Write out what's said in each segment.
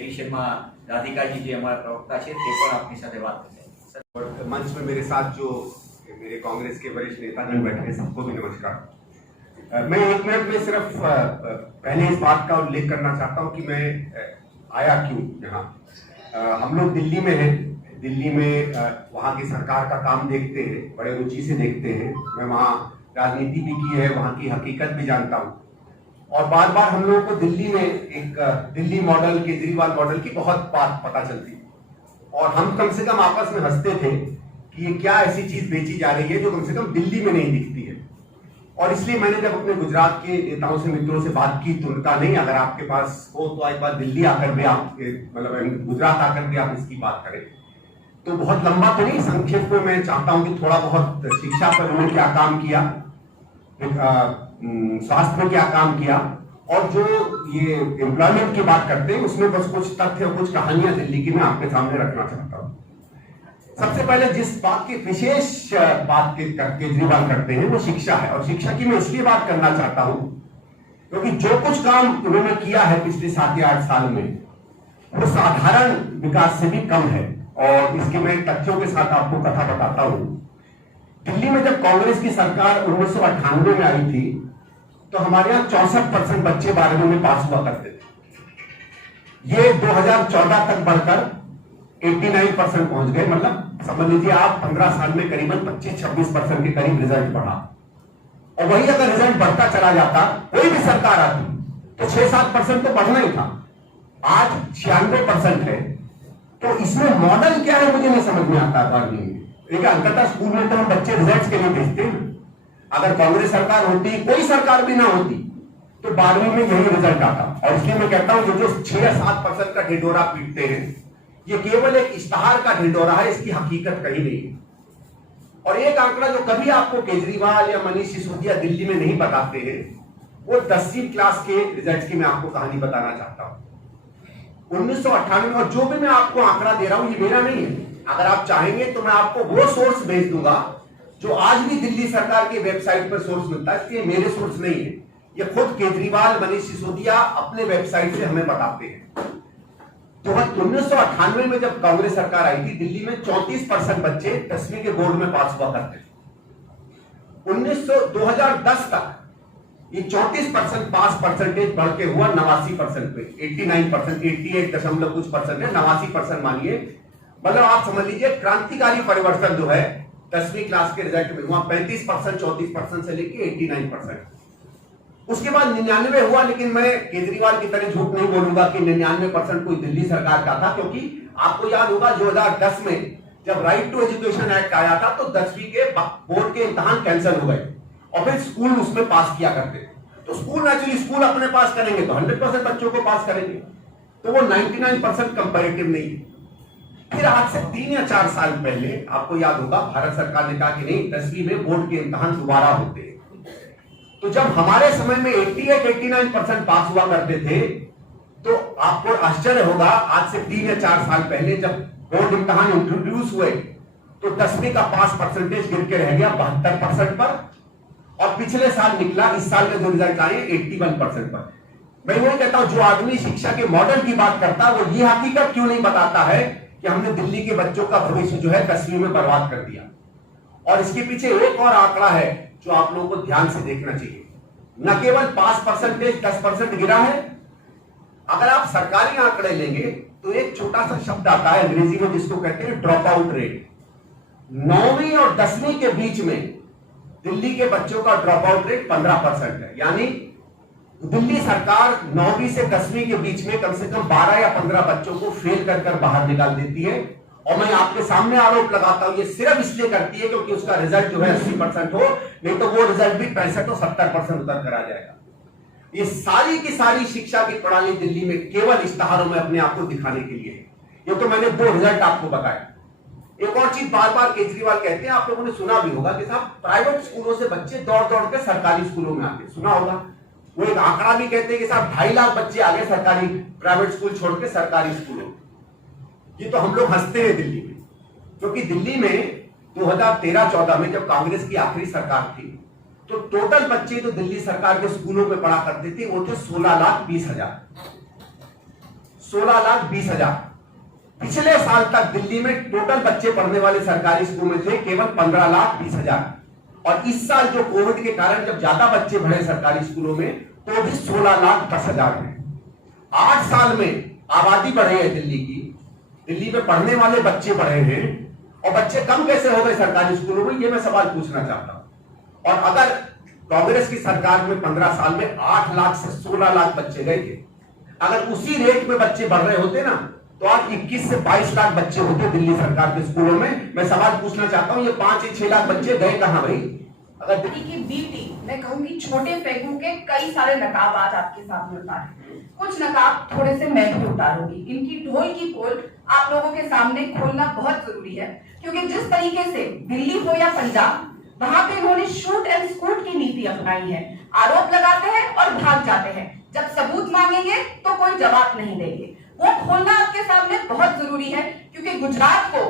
हरी शर्मा राधिकाजी જે અમારા પ્રવક્તા છે તે પણ આપની સાથે વાત કરશે। और मंच में मेरे साथ जो मेरे कांग्रेस के वरिष्ठ नेतागण बैठे हैं, सबको भी नमस्कार। मैं 1 मिनट में सिर्फ पहले इस बात का उल्लेख करना चाहता हूं कि मैं आया क्यों यहाँ। हम लोग दिल्ली में हैं, दिल्ली में वहाँ की सरकार का काम देखते हैं, बड़े रुचि से देखते हैं। मैं वहाँ राजनीति भी की है, वहाँ की हकीकत भी जानता हूँ और बार बार हम लोगों को दिल्ली में एक दिल्ली मॉडल, केजरीवाल मॉडल की बहुत बात पता चलती और हम कम से कम आपस में हंसते थे कि ये क्या ऐसी चीज बेची जा रही है जो कम से कम दिल्ली में नहीं दिखती है। और इसलिए मैंने जब अपने गुजरात के नेताओं से, मित्रों से बात की तो उनका नहीं, अगर आपके पास हो तो एक बार दिल्ली आकर भी आप, मतलब गुजरात आकर भी आप इसकी बात करें। तो बहुत लंबा तो नहीं, संक्षेप में मैं चाहता हूं कि थोड़ा बहुत शिक्षा पर उन्होंने क्या काम किया, स्वास्थ्य में क्या काम किया और जो ये एम्प्लॉयमेंट की बात करते हैं उसमें बस कुछ तथ्य और कुछ कहानियां दिल्ली की मैं आपके सामने रखना चाहता हूं। सबसे पहले जिस बात की विशेष बात केजरीवाल करते हैं वो शिक्षा है और शिक्षा की मैं इसलिए बात करना चाहता हूं क्योंकि जो कुछ काम उन्होंने किया है पिछले 7 या 8 साल में वो साधारण विकास से भी कम है। और इसके मैं तथ्यों के साथ आपको कथा बताता हूं। दिल्ली में जब कांग्रेस की सरकार 1998 में आई थी तो हमारे यहाँ 64% बच्चे 12वीं में पास हुआ करते थे। ये 2014 तक बढ़कर 89% पहुंच गए, मतलब समझ लीजिए आप 15 साल में करीबन 25-26% के करीब रिजल्ट बढ़ा। और वही अगर रिजल्ट बढ़ता चला जाता, कोई भी सरकार आती तो 6-7% तो बढ़ना ही था। आज 96% है। तो इसमें मॉडल क्या है मुझे नहीं समझ में आता। 12वीं में देखिए, अंततः स्कूल में तो हम बच्चे रिजल्ट के लिए भेजते हैं। अगर कांग्रेस सरकार होती, कोई सरकार भी ना होती, तो 12वीं में यही रिजल्ट आता। और इसलिए मैं कहता हूं जो 6 या 7% का ढिंढोरा पीटते हैं ये केवल एक इश्तहार का ढिंढोरा है, इसकी हकीकत कहीं नहीं है। और एक आंकड़ा जो कभी आपको केजरीवाल या मनीष सिसोदिया दिल्ली में नहीं बताते हैं वो 10वीं क्लास के रिजल्ट की मैं आपको कहानी बताना चाहता हूं। 1998 और जो भी मैं आपको आंकड़ा दे रहा हूं ये मेरा नहीं है। अगर आप चाहेंगे तो मैं आपको वो सोर्स भेज दूंगा जो आज भी दिल्ली सरकार के वेबसाइट पर सोर्स मिलता है। इसलिए मेरे सोर्स नहीं है, ये खुद केजरीवाल, मनीष सिसोदिया अपने वेबसाइट से हमें बताते हैं। तो 1998 में जब कांग्रेस सरकार आई थी दिल्ली में 34% बच्चे 10वीं के बोर्ड में पास हुआ करते थे। 2010 तक ये 34% पास परसेंटेज बढ़ के हुआ 89% पे, 89%, 88 कुछ परसेंट है, 89% मानिए। मतलब आप समझ लीजिए क्रांतिकारी परिवर्तन जो है 10वीं क्लास के रिजल्ट में हुआ। 35%, 34% से लेके 89%। उसके बाद 99 हुआ, लेकिन मैं केजरीवाल की तरह झूठ नहीं बोलूंगा कि 99% कोई दिल्ली सरकार का था, क्योंकि आपको याद होगा 2010 में जब राइट टू एजुकेशन एक्ट आया था तो 10वीं के बोर्ड के इम्तिहान कैंसिल हो गए और फिर स्कूल उसमें पास किया करते थे। तो स्कूल नेचुरली स्कूल अपने पास करेंगे तो 100% बच्चों को पास करेंगे, तो वो 99% कंपैरेटिव नहीं है। फिर आज से 3 या 4 साल पहले आपको याद होगा भारत सरकार ने कहा कि नहीं, 10वीं में बोर्ड के इम्तिहान दोबारा होते हैं। तो जब हमारे समय में 88-89% पास हुआ करते थे तो आपको आश्चर्य होगा आज से 3 या 4 साल पहले जब बोर्ड इम्तिहान इंट्रोड्यूस हुए तो 10वीं का पास परसेंटेज गिर के रह गया 72% पर और पिछले साल निकला, इस साल में जो रिजल्ट आए 81% पर। मैं वही कहता हूं, जो आदमी शिक्षा के मॉडल की बात करता है वो ये हकीकत क्यों नहीं बताता है कि हमने दिल्ली के बच्चों का भविष्य जो है 10वीं में बर्बाद कर दिया। और इसके पीछे एक और आंकड़ा है जो आप लोगों को ध्यान से देखना चाहिए। न केवल पास परसेंटेज 10% गिरा है, अगर आप सरकारी आंकड़े लेंगे तो एक छोटा सा शब्द आता है अंग्रेजी में जिसको कहते हैं ड्रॉप आउट रेट। 9वीं और 10वीं के बीच में दिल्ली के बच्चों का ड्रॉप आउट रेट 15% है। यानी दिल्ली सरकार 9वीं से 10वीं के बीच में कम से कम 12 या 15 बच्चों को फेल कर बाहर निकाल देती है। और मैं आपके सामने आरोप लगाता हूं ये सिर्फ इसलिए करती है क्योंकि उसका रिजल्ट जो है 80% हो, नहीं तो वो रिजल्ट भी 65 और 70% उतर कर आ जाएगा। ये सारी की सारी शिक्षा की प्रणाली दिल्ली में केवल इश्तहारों में अपने आप को दिखाने के लिए है। ये तो मैंने 2 रिजल्ट आपको बताया। एक और चीज बार बार केजरीवाल कहते हैं, आप लोगों ने सुना भी होगा कि साहब प्राइवेट स्कूलों से बच्चे दौड़ दौड़ के सरकारी स्कूलों में आते, सुना होगा। वो एक आंकड़ा भी कहते हैं कि साहब 2.5 लाख बच्चे आ गए सरकारी प्राइवेट स्कूल छोड़ के सरकारी स्कूलों। ये तो हम लोग हंसते हैं दिल्ली में, क्योंकि दिल्ली में 2013-14 में जब कांग्रेस की आखिरी सरकार थी तो टोटल बच्चे जो दिल्ली सरकार के स्कूलों में पढ़ा करते थे वो थे 16,20,000। 16,20,000। पिछले साल तक दिल्ली में टोटल बच्चे पढ़ने वाले सरकारी स्कूल में थे केवल 15,20,000, और इस साल जो कोविड के कारण जब ज्यादा बच्चे बढ़े सरकारी स्कूलों में तो भी 16,10,000 है। 8 साल में आबादी बढ़ी है दिल्ली की, दिल्ली में पढ़ने वाले बच्चे बढ़े हैं, और बच्चे कम कैसे हो गए सरकारी स्कूलों में, ये मैं सवाल पूछना चाहता हूं। और अगर कांग्रेस की सरकार में 15 साल में 8 लाख से 16 लाख बच्चे गए थे, अगर उसी रेट में बच्चे बढ़ रहे होते ना तो आज 21 से 22 लाख बच्चे होते दिल्ली सरकार के स्कूलों में। मैं सवाल पूछना चाहता हूं, ये 5 या 6 लाख बच्चे गए कहां भाई? अगर की बीती, मैं कहूंगी छोटे फेंकू के कई सारे नकाब आज आपके सामने उतारे, कुछ नकाब थोड़े से मैं भी उतारूंगी। इनकी ढोल की पोल आप लोगों के सामने खोलना बहुत जरूरी है, क्योंकि जिस तरीके से दिल्ली हो या पंजाब, वहां पे इन्होंने शूट एंड स्कूट की नीति अपनाई है। आरोप लगाते हैं और भाग जाते हैं, जब सबूत मांगेंगे तो कोई जवाब नहीं देंगे। वो खोलना आपके सामने बहुत जरूरी है, क्योंकि गुजरात को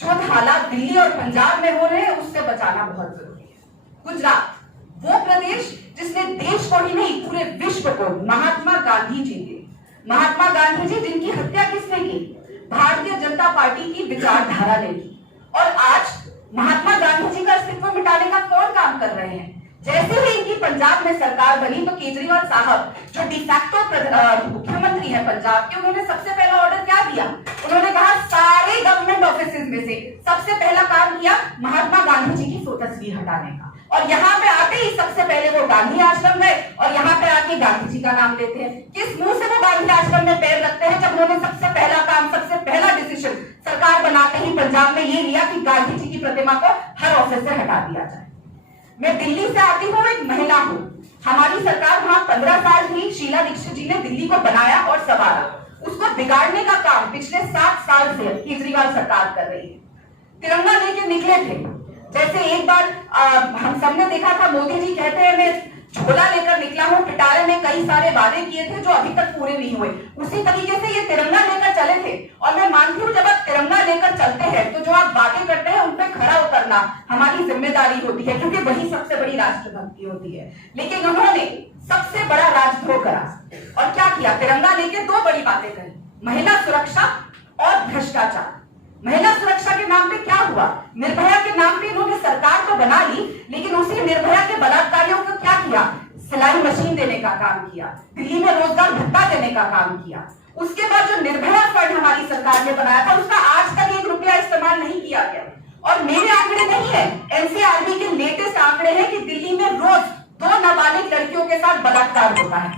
जो हालात दिल्ली और पंजाब में हो रहे हैं उससे बचाना बहुत जरूरी है। गुजरात वो प्रदेश जिसने देश को ही नहीं पूरे विश्व को महात्मा गांधी जी के, महात्मा गांधी जी जिनकी हत्या किसने की? भारतीय जनता पार्टी की विचारधारा ने की। और आज महात्मा गांधी जी का अस्तित्व मिटाने का कौन काम कर रहे हैं? जैसे ही इनकी पंजाब में सरकार बनी तो केजरीवाल साहब जो डिफैक्टो मुख्यमंत्री है पंजाब के, उन्होंने सबसे पहला ऑर्डर क्या दिया? उन्होंने कहा सारे गवर्नमेंट ऑफिसेज में से सबसे पहला काम किया महात्मा गांधी जी की तस्वीर हटाने का। और यहाँ पे आते ही सबसे पहले वो गांधी आश्रम गए और यहाँ पे आके गांधी जी का नाम लेते हैं। किस मुंह से वो गांधी आश्रम में पैर रखते हैं, जब उन्होंने सबसे पहला काम, सबसे पहला डिसीजन सरकार बनाते ही पंजाब में ये लिया कि गांधी जी की प्रतिमा को हर ऑफिस से हटा दिया जाए। मैं दिल्ली से आती हूँ, एक महिला हूँ। हमारी सरकार वहां 15 साल थी, शीला दीक्षित जी ने दिल्ली को बनाया और संवारा। उसको बिगाड़ने का काम पिछले 7 साल से केजरीवाल सरकार कर रही है। तिरंगा लेके निकले थे, जैसे एक बार हम सबने देखा था, मोदी जी कहते हैं मैं झोला लेकर निकला हूँ, पिटारे में कई सारे वादे किए थे जो अभी तक पूरे नहीं हुए। उसी तरीके से ये तिरंगा लेकर चले थे। और मैं मानती हूँ जब आप तिरंगा लेकर चलते हैं तो जो आप बातें करते हैं उन पर खरा उतरना हमारी जिम्मेदारी होती है, क्योंकि वही सबसे बड़ी राष्ट्रभक्ति होती है। लेकिन उन्होंने सबसे बड़ा राजद्रोह करा और क्या किया? तिरंगा लेके 2 बड़ी बातें करी, महिला सुरक्षा और भ्रष्टाचार। महिला सुरक्षा के नाम पे क्या हुआ? निर्भया के नाम पे इन्होंने सरकार तो बना ली, लेकिन उसी निर्भया के बलात्कारियों को क्या किया? सिलाई मशीन देने का काम किया, दिल्ली में रोजगार भत्ता देने का काम किया। उसके बाद जो निर्भया फंड हमारी सरकार ने बनाया था, उसका आज तक 1 रुपया इस्तेमाल नहीं किया गया। और मेरे आंकड़े नहीं है, एनसीआरबी के लेटेस्ट आंकड़े हैं कि दिल्ली में रोज 2 नाबालिग लड़कियों के साथ बलात्कार होता है।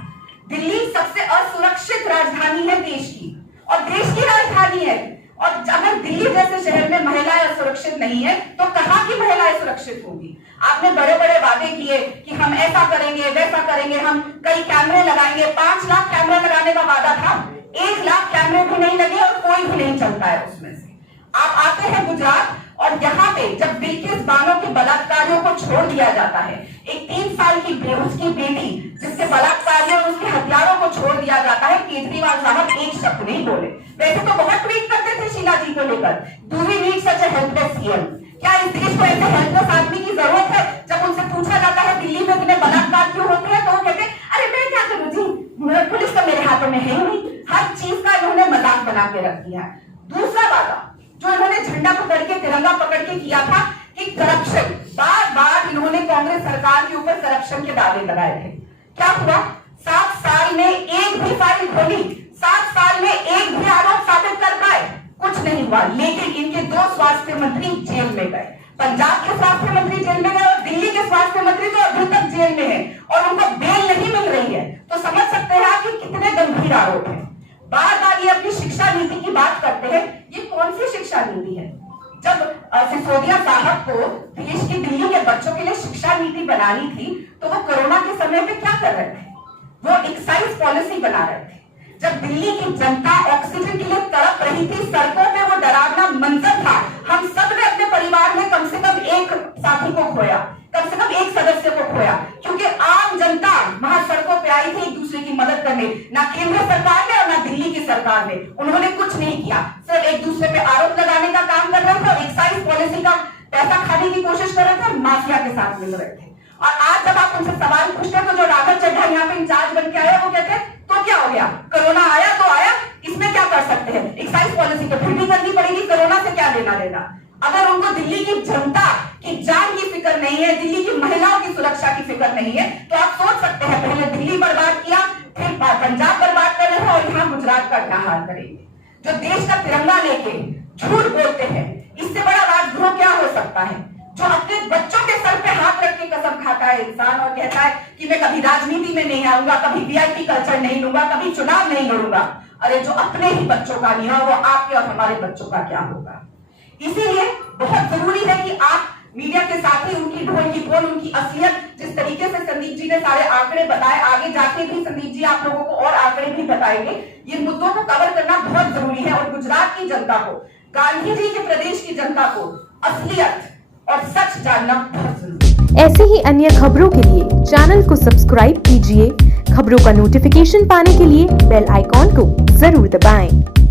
दिल्ली सबसे असुरक्षित राजधानी है देश की, और देश की राजधानी है। और अगर दिल्ली जैसे शहर में महिलाएं सुरक्षित नहीं है तो कहां की महिलाएं सुरक्षित होंगी? आपने बड़े बड़े वादे किए कि हम ऐसा करेंगे, वैसा करेंगे, हम कई कैमरे लगाएंगे। 5 लाख कैमरे लगाने का वादा था, 1 लाख कैमरे भी नहीं लगे और कोई भी नहीं चलता है उसमें से। आप आते हैं गुजरात और यहाँ पे जब बिल्किस बानो के बलात्कारियों को छोड़ दिया जाता है, एक 3 साल की उसकी बेटी जिसके बलात्कारियों और उसके हथियारों को छोड़ दिया जाता है, केजरीवाल साहब एक शब्द नहीं बोले। वैसे तो बहुत ट्वीट करते थे शीला जी को लेकर, do we need such a helpless CM? क्या इस देश को ऐसे हेल्पलेस आदमी की जरूरत है? जब उनसे पूछा जाता है दिल्ली में इतने बलात्कार क्यों होते हैं, तो वो कहते हैं अरे मैं क्या करूं जी, पुलिस तो मेरे हाथों में है ही नहीं। हर चीज का इन्होंने मजाक बना के रख दिया है। दूसरा वादा जो इन्होंने झंडा पकड़ के, तिरंगा पकड़ के किया था कि करप्शन, बार बार इन्होंने कांग्रेस सरकार के ऊपर करप्शन के दावे लगाए थे। क्या हुआ? 7 साल में एक भी फाइल खोली, 7 साल में एक भी आरोप साबित कर पाए, कुछ नहीं हुआ। लेकिन इनके 2 स्वास्थ्य मंत्री जेल में गए, पंजाब के स्वास्थ्य मंत्री जेल में गए और दिल्ली के स्वास्थ्य मंत्री तो अभी तक जेल में है और उनको बेल नहीं मिल रही है। तो समझ सकते हैं आप कि कितने गंभीर आरोप है। बार बार ये अपनी शिक्षा नीति की बात करते हैं, ये कौन सी शिक्षा नीति है? जब सिसोदिया साहब को देश की दिल्ली के बच्चों के लिए शिक्षा नीति बनानी थी तो वो कोरोना के समय पे क्या कर रहे थे? वो एक्साइज पॉलिसी बना रहे थे। जब दिल्ली की जनता ऑक्सीजन के लिए तड़प रही थी, सड़कों पे वो डरावना मंजर था। हम सब ने अपने परिवार में कम से कम एक साथी को खोया, कम से कम एक सदस्य को खोया, क्योंकि आम जनता वहां सड़कों पे आई थी एक दूसरे की मदद करने। ना केंद्र सरकार ने और ना दिल्ली की सरकार ने, उन्होंने कुछ नहीं किया, सिर्फ एक दूसरे पे आरोप लगाने का काम कर रहे थे और एक्साइज पॉलिसी का पैसा खाने की कोशिश कर रहे थे और माफिया के साथ मिल रहे थे। और आज जब आप उनसे सवाल पूछते हैं तो जो राघव चड्ढा यहाँ पे इंचार्ज बन के आया वो कहते हैं तो क्या हो गया, कोरोना आया तो आया, इसमें क्या कर सकते हैं, एक्साइज पॉलिसी तो फिर भी करनी पड़ेगी, कोरोना से क्या लेना देना। अगर उनको दिल्ली की जनता की जान की फिक्र नहीं है, दिल्ली की महिलाओं की सुरक्षा की फिक्र नहीं है, तो आप सोच सकते हैं पहले दिल्ली बर्बाद किया, फिर पंजाब बर्बाद कर रहे हैं और यहाँ गुजरात का क्या हाल करेंगे। जो देश का तिरंगा लेके झूठ बोलते हैं, इससे बड़ा राजद्रोह क्या हो सकता है। जो अपने बच्चों के सर पे हाथ रख के कसम खाता है इंसान और कहता है कि मैं कभी राजनीति में नहीं आऊंगा, कभी वीआईपी कल्चर नहीं लूंगा, कभी चुनाव नहीं लड़ूंगा। अरे जो अपने ही बच्चों का नहीं हो वो आपके और हमारे बच्चों का क्या होगा। इसीलिए बहुत जरूरी है कि आप मीडिया के साथ ही उनकी ढोल की बोल, उनकी असलियत, जिस तरीके से संदीप जी ने सारे आंकड़े बताए, आगे जाके भी संदीप जी आप लोगों को और आंकड़े भी बताएंगे। ये मुद्दों को कवर करना बहुत जरूरी है और गुजरात की जनता को, गांधी जी के प्रदेश की जनता को असलियत और सच जानना बहुत जरूरी है। ऐसे ही अन्य खबरों के लिए चैनल को सब्सक्राइब कीजिए। खबरों का नोटिफिकेशन पाने के लिए बेल आइकॉन को जरूर दबाएं।